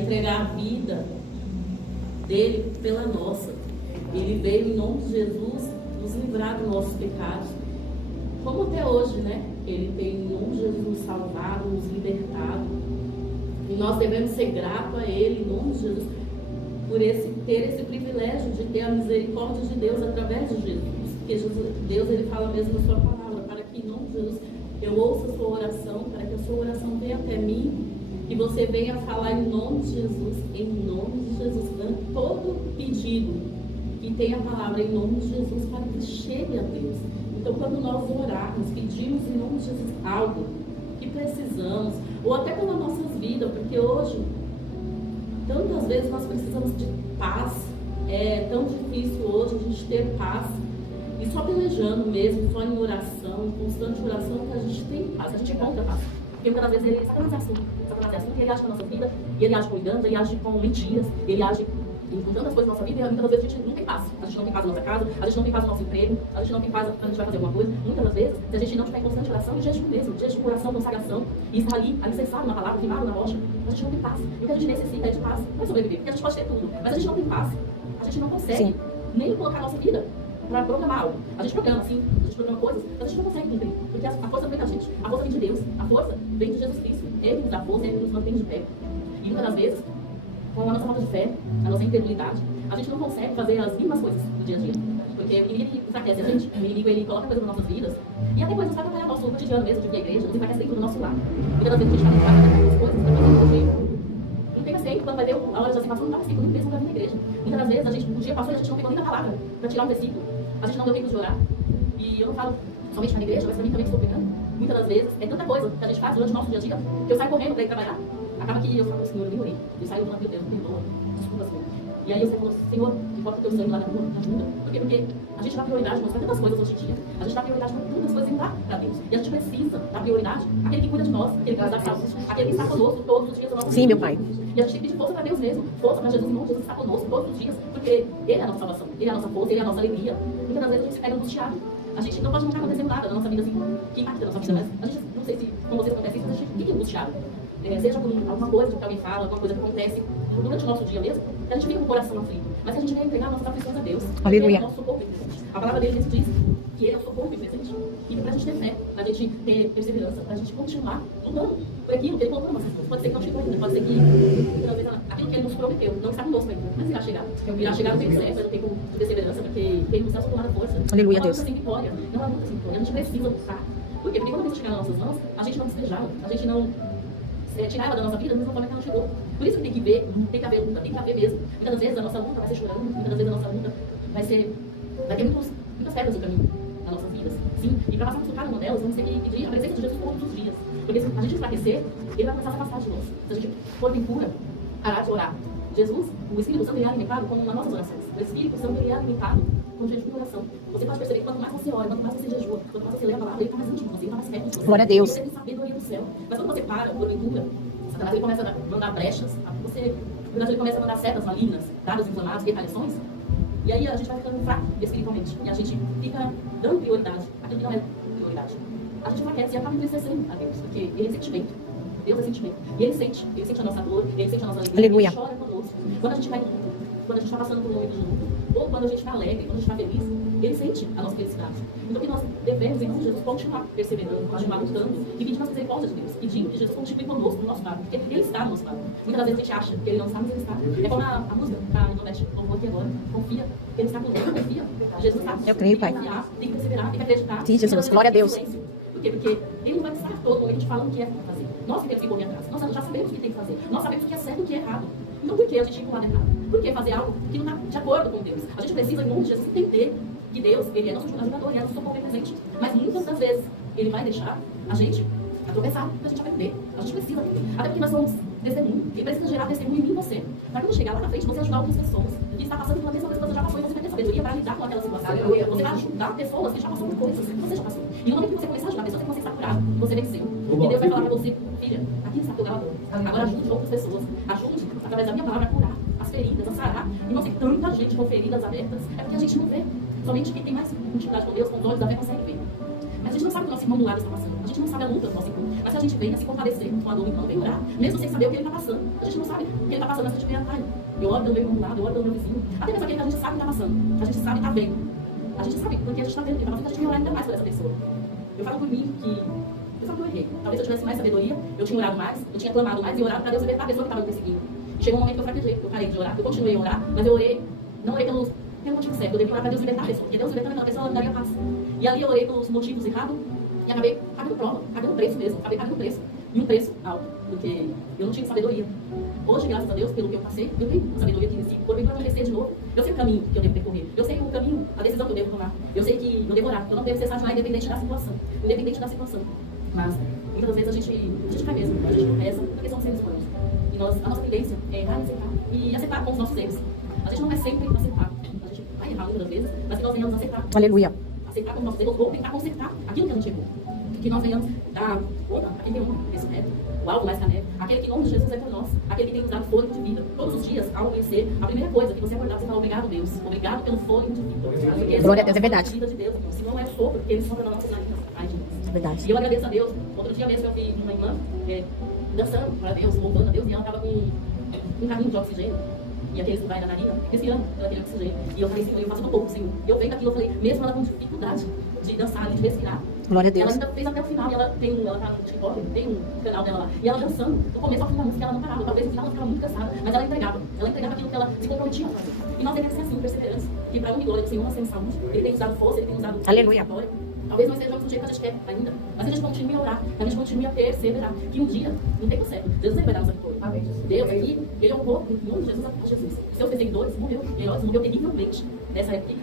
entregar a vida dele pela nossa. Ele veio em nome de Jesus nos livrar dos nossos pecados. Como até hoje, né? Ele tem em nome de Jesus nos salvado, nos libertado. E nós devemos ser gratos a Ele, em nome de Jesus, por ter esse privilégio de ter a misericórdia de Deus através de Jesus. Porque Deus, Ele fala mesmo na sua palavra, para que em nome de Jesus eu ouça a sua oração, para que a sua oração venha até mim e você venha falar em nome de Jesus, dando todo pedido que tem a palavra em nome de Jesus para que chegue a Deus. Então, quando nós orarmos, pedimos em nome de Jesus algo que precisamos, ou até pela nossa vida, porque hoje, tantas vezes nós precisamos de paz. É tão difícil hoje a gente ter paz. E só pelejando mesmo, só em oração, em constante oração, que a gente tem paz, a gente encontra paz. Porque muitas vezes Satanás é assim, ele age na nossa vida, e ele age com engano, ele age com mentiras, ele age com tantas coisas na nossa vida, e muitas vezes a gente não tem paz. A gente não tem paz na nossa casa, a gente não tem paz no nosso emprego, a gente não tem paz quando a gente vai fazer alguma coisa. Muitas das vezes, se a gente não tiver em constante oração, e jejum mesmo, jejum, oração, consagração, e estar ali, alicerçado na palavra, firmado na rocha, a gente não tem paz. E o que a gente necessita é de paz para sobreviver, porque a gente pode ter tudo, mas a gente não tem paz. A gente não consegue nem colocar a nossa vida para programar algo. A gente programa assim, a gente programa coisas, mas a gente não consegue cumprir, porque a força não vem da gente, a força vem de Deus, a força vem de Jesus Cristo. Ele nos dá força, ele nos mantém de pé. E muitas das vezes, com a nossa falta de fé, a nossa incredulidade, a gente não consegue fazer as mínimas coisas do dia a dia. Porque o inimigo enfraquece a gente, o inimigo ele coloca coisas nas nossas vidas, e até coisas para atrapalhar nosso cotidiano mesmo, de ir à igreja, nos enfraquece dentro do nosso lar. Muitas das vezes a gente está fazendo as coisas, está fazendo do jeito. Não tem sempre, quando vai ter a hora de aceitação, não dá tempo, nem mesmo para vir na igreja. Muitas das vezes, o dia passou e a gente não pegou nem a palavra para tirar um versículo, a gente não deu tempo de orar. E eu não falo somente na igreja, mas para mim também estou pregando. Muitas das vezes, é tanta coisa que a gente faz durante o nosso dia a dia, que eu saio correndo para ir trabalhar, acaba que eu falo, Senhor, eu nem orei. Eu saio do meu Deus, me perdoa, desculpa, Senhor. E aí eu falo, Senhor, que bota o teu sangue lá na rua, ajuda. Por quê? Porque a gente dá prioridade, nós fazemos tantas coisas hoje em dia, a gente dá prioridade para tantas coisas e não dá para Deus. E a gente precisa dar prioridade àquele que cuida de nós, aquele que nos dá saúde, aquele que está conosco todos os dias da nossa vida. Sim, meu Pai. E a gente tem que pedir força para Deus mesmo, força para Jesus, irmão, Jesus está conosco todos os dias, porque Ele é a nossa salvação, Ele é a nossa força, Ele é a nossa alegria. Muitas das vezes a gente se pega angustiado. A gente não pode não estar acontecendo nada na nossa vida assim, que impacta a nossa vida, mas a gente, não sei se com vocês acontece isso, mas a gente fica angustiado. Seja por alguma coisa que alguém fala, alguma coisa que acontece durante o nosso dia mesmo, que a gente fica com o coração aflito. Mas a gente vai entregar nossas aflições a Deus. Aleluia. Ele é o nosso socorro e presente. A palavra dele diz que Ele é o socorro e presente. E pra gente ter fé, pra gente ter perseverança, pra gente continuar lutando por aquilo que Ele colocou nas nossas coisas. Pode ser que não chegou ainda, pode ser que talvez aquilo que Ele nos prometeu não está conosco ainda, mas irá chegar. Irá chegar no tempo certo, no tempo de perseverança, porque Ele nos dá toda a força. Aleluia, não Deus. Sem vitória, não há luta sem vitória. A gente precisa lutar. Por quê? Porque quando a gente chegar nas nossas mãos, a gente não despejá-la, a gente não tirar ela da nossa vida da mesma forma que ela chegou. Por isso que tem que ver, tem que haver luta, tem que haver mesmo. Muitas das vezes a nossa luta vai ser chorando, muitas das vezes a nossa luta vai ter muitas pedras no caminho nas nossas vidas. Sim, e para passarmos por cada uma delas, vamos ter que pedir a presença de Jesus todos os dias. Porque se a gente enfraquecer, Ele vai começar a se afastar de nós. Se a gente for em cura, parar de orar. Jesus, o Espírito Santo, ele é alimentado como nas nossas orações. O Espírito Santo, ele é alimentado com jejum e oração. Você pode perceber que quanto mais você ora, quanto mais você jejua, quanto mais você lê a palavra, ele está mais íntimo de você, ele está mais perto de você. Glória a Deus. Você tem sabedoria do céu. Mas quando você para por cura, Satanás ele começa a mandar brechas, ele começa a mandar setas malignas, dados inflamados, retaliações. E aí a gente vai ficando fraco espiritualmente. E a gente fica dando prioridade àquilo que não é prioridade. A gente enfraquece e acaba entristecendo a Deus, porque Ele é sentimento. Deus é sentimento. E Ele sente a nossa dor, Ele sente a nossa alegria. Aleluia. Ele chora conosco. Quando a gente vai luto, quando a gente está passando por um momento de luto, ou quando a gente está alegre, quando a gente está feliz, Ele sente a nossa felicidade. Então que nós devemos, em nome de Jesus, continuar perseverando, continuar lutando e pedindo a misericórdia de Deus, pedindo que Jesus continue conosco no nosso lado, porque Ele está no nosso lado. Muitas vezes a gente acha que Ele não está, mas Ele está. É como a música que a Ivonete louvou aqui agora. Confia, que Ele está conosco, confia. Jesus está. Eu creio, Pai. Tem que confiar, tem que perseverar, tem que acreditar. Sim, Jesus. Glória a Deus. Por quê? Porque Ele não vai estar todo momento falando o que é que tem que fazer. Nós que temos que correr atrás. Nós já sabemos o que tem que fazer. Nós sabemos o que é certo e o que é errado. Então por que a gente ir para o lado errado? Por que fazer algo que não está de acordo com Deus? A gente precisa, em nome de Jesus, entender que Deus, Ele é nosso ajudador, Ele é nosso socorro presente. Mas muitas das vezes, Ele vai deixar a gente atravessar, a gente aprender. A gente precisa aprender. Até porque nós somos testemunho. Ele precisa gerar testemunho em mim e você. Para quando chegar lá na frente, você ajudar outras pessoas que está passando pela mesma coisa que você já passou e você vai ter sabedoria para lidar com aquela situação. Você vai ajudar pessoas que já passaram por coisas que você já passou. E no momento que você começar a ajudar pessoas que você está curado, você venceu. E Deus vai falar para você, filha, aqui está teu galador. Agora ajude outras pessoas. Ajude, através da minha palavra, a curar as feridas, a sarar. E não tem tanta gente com feridas abertas. É porque a gente não vê. Somente quem tem mais intimidade com Deus, com os olhos da fé, consegue ver. Mas a gente não sabe o que o nosso irmão do lado está passando. A gente não sabe a luta do nosso encontro. Mas se a gente venha se compadecer com a dor, então vem orar. Mesmo sem saber o que ele está passando. A gente não sabe o que ele está passando, mas a gente vem atrás. Eu oro pelo meu irmão do lado, eu oro pelo meu vizinho. Até mesmo aquele que a gente sabe que está passando. A gente sabe que está vendo. A gente sabe, porque a gente está vendo que está passando, a gente vai orar ainda mais por essa pessoa. Eu falo por mim que eu falo que eu errei. Talvez se eu tivesse mais sabedoria, eu tinha orado mais, eu tinha clamado mais e orado para Deus libertar a pessoa que estava me perseguindo. Chegou um momento que eu fraquejei, eu parei de orar, eu continuei a orar, mas eu orei, não orei pelo motivo certo, eu devia orar para Deus libertar a pessoa, porque Deus libertando aquela pessoa, ela me daria paz. E ali eu orei pelos motivos errados e acabei pagando prova, pagando preço mesmo, acabei pagando preço. E um preço alto, porque eu não tinha sabedoria. Hoje, graças a Deus, pelo que eu passei, eu tenho sabedoria que se porventura acontecer de novo, eu sei o caminho que eu devo percorrer, eu sei o caminho, a decisão que eu devo tomar, eu sei que eu devo orar, eu não devo cessar de orar independente da situação, Mas, muitas vezes a gente vai mesmo, a gente não reza, porque somos seres humanos. E a nossa tendência é errar e acertar com os nossos erros. A gente não vai sempre acertar, a gente vai errar muitas vezes, mas que nós venhamos acertar. Aleluia. Acertar com os nossos erros ou tentar consertar aquilo que a gente errou. Que nós venhamos dar conta, aquele tem um preço reto, o alvo mais que a neve, aquele que em nome de Jesus é por nós, aquele que tem nos dado fôlego de vida. Todos os dias, ao amanhecer, a primeira coisa que você acordar, você fala obrigado, Deus. Obrigado pelo fôlego de vida. Porque Glória a Deus, é verdade. Vida de Deus, se não é sopro, porque ele sopra na nossa nariz. Ai, Jesus. É verdade. E eu agradeço a Deus. Outro dia mesmo eu vi uma irmã dançando para Deus, louvando a Deus, e ela estava com um carrinho de oxigênio. E aqueles que vai na narina, respirando aquele oxigênio. E eu falei, Senhor, eu faço do pouco, Senhor. Eu vendo aquilo, eu falei, mesmo ela com dificuldade de dançar, de respirar. Glória a Deus. Ela ainda fez até o final, e ela tá no TikTok, tem um canal dela lá. E ela dançando, no começo ao fim da música ela não parava. Talvez no final ela ficava muito cansada, mas ela entregava. Ela entregava aquilo que ela se comprometia a fazer. E nós devemos ser assim, perseverantes. Que para a glória do Senhor nós temos saúde. Ele tem nos dado força, ele tem nos dado Aleluia. vitória. Talvez não estejamos do jeito que a gente quer ainda, mas a gente continue a orar, a gente continue a perseverar. Que um dia, não tem certo, Deus sempre vai dar nossa vitória. Amém. Deus aqui, ele é um corpo, em nome de Jesus, a Jesus. Seus perseguidores morreu, heróis morreu terrivelmente nessa época.